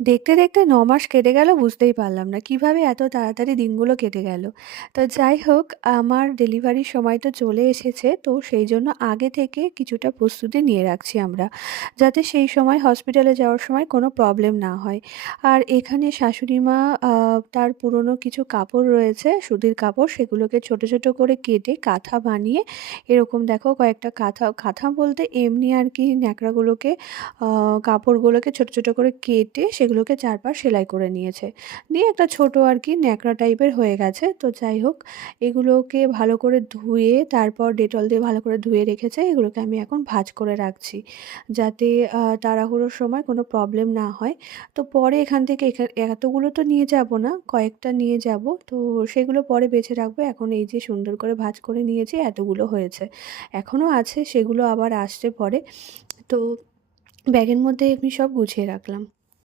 দেখতে, দেখতে ৯ মাস কেটে গেল বুঝতেই পারলাম না। কিভাবে এত তাড়াতাড়ি দিনগুলো কেটে গেল। তো যাই হোক, আমার ডেলিভারির সময় তো চলে এসেছে। তো সেইজন্য আগে থেকে কিছুটা প্রস্তুতি নিয়ে রাখছি আমরা। যাতে সেই সময় হসপিটালে যাওয়ার সময় কোনো প্রবলেম না হয়। আর এখানে শাশুড়ি মা তার পুরনো কিছু কাপড় রয়েছে, সুতির কাপড়, সেগুলোকে ছোট, ছোট করে কেটে কাঁথা বানিয়ে এরকম দেখো কয়েকটা কাঁথা, কাঁথা বলতে এমনি আরকি ন্যাকড়াগুলোকে আ কাপড়গুলোকে ছোট, ছোট করে কেটে সেগুলোকে চারপাশ সেলাই করে নিয়েছে। দিয়ে একটা ছোট আরকি ন্যাকড়া টাইপের হয়ে গেছে। তো যাই হোক, এগুলোকে ভালো করে ধুয়ে তারপর ডেটল দিয়ে ভালো করে ধুয়ে রেখেছে। এগুলোকে আমি এখন ভাঁজ করে রাখছি। যাতে তাড়াহুড়োর সময় কোনো প্রবলেম না হয়। তো পরে এখান থেকে এতগুলো তো নিয়ে যাব না, কয়েকটা নিয়ে যাব। তো সেগুলো পরে বেছে রাখবো। এখন এই যে সুন্দর করে ভাঁজ করে নিয়েছি, এতগুলো হয়েছে। এখনও আছে, সেগুলো আবার আসছে পরে। তো ব্যাগের মধ্যে আমি সব গুছিয়ে রাখলাম।